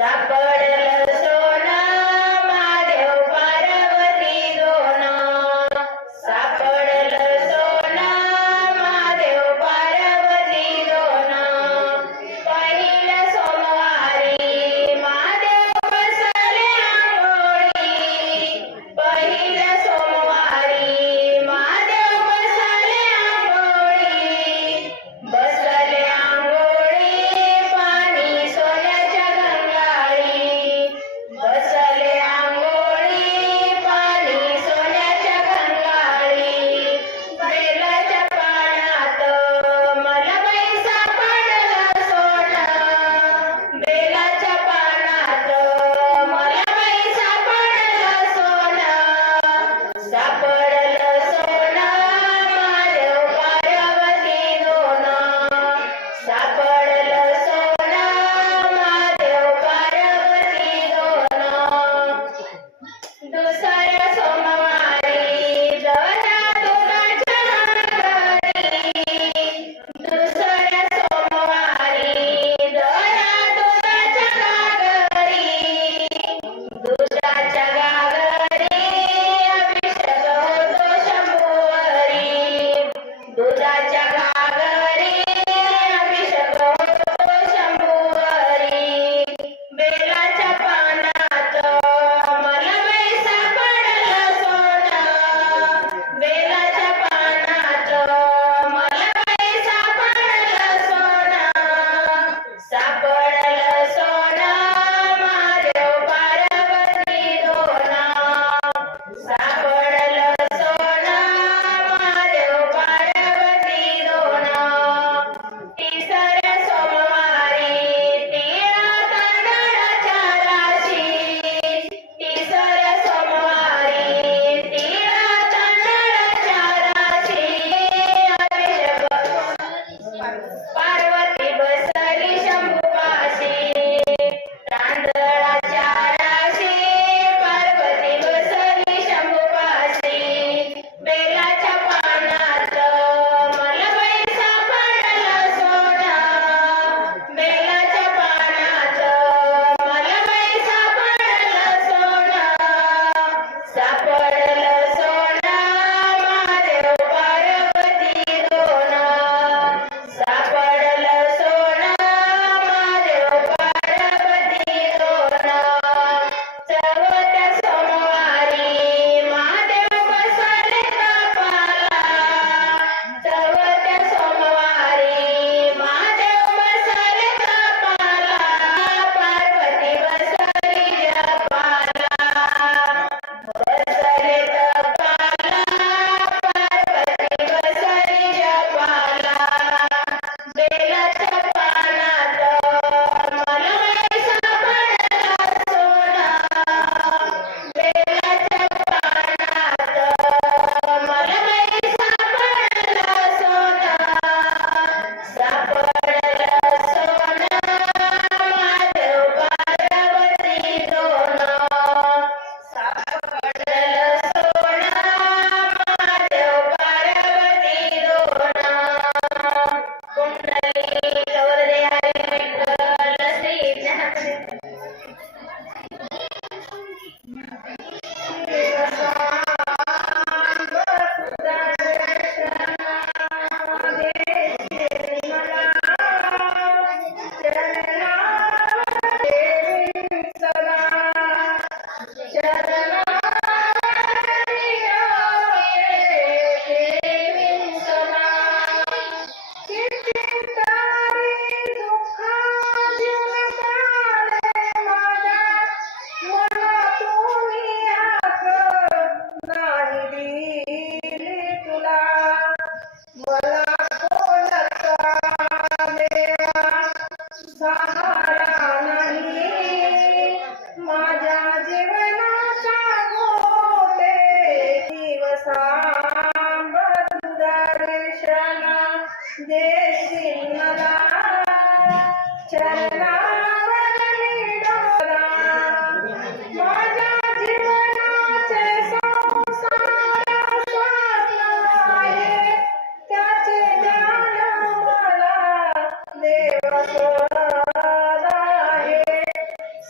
सापडलं सोनं महादेव पार्वती दोन सापडलं सोनं महादेव पार्वती दोन पहिल्या सोमवारी महादेव बसले आंघोळी पहिल्या सोमवारी महादेव बसले आंघोळी पाणी सोन्याच्या गंगाळी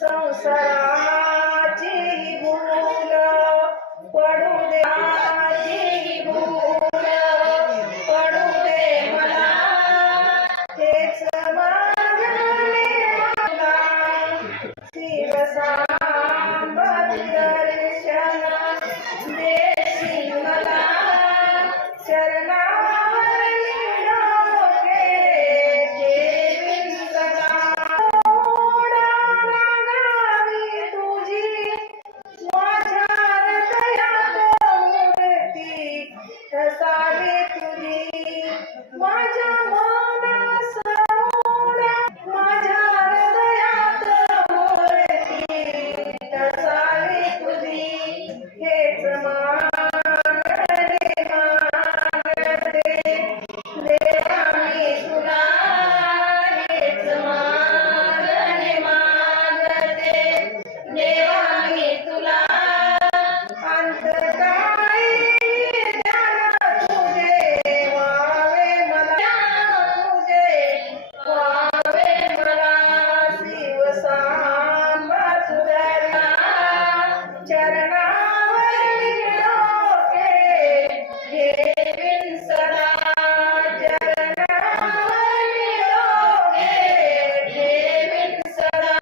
संसाराची भूल पडू दे, माझी भूल पडू दे मला, हेच मागणे मला. शिवसांब दर्शन देशील मला, चरणावरी डोके ठेवीन सदा. ओढा लागावी तुझी माझ्या हृदयात मूर्ती ठसावी तुझी, माझ्या मनास ओढा माझ्या हृदयात मूर्ती ठसावी तुझी, हेच मागणे मागते देवा मी तुला, हेच मागणे मागते देवा मी तुला. अंतकाळी ध्यान तुझे व्हावे मला, तुझे व्हावे मला. शिवसांबा तुझ्या चरणावरी डोके ठेवीन सदा, चरणावरी डोके ठेवीन सदा.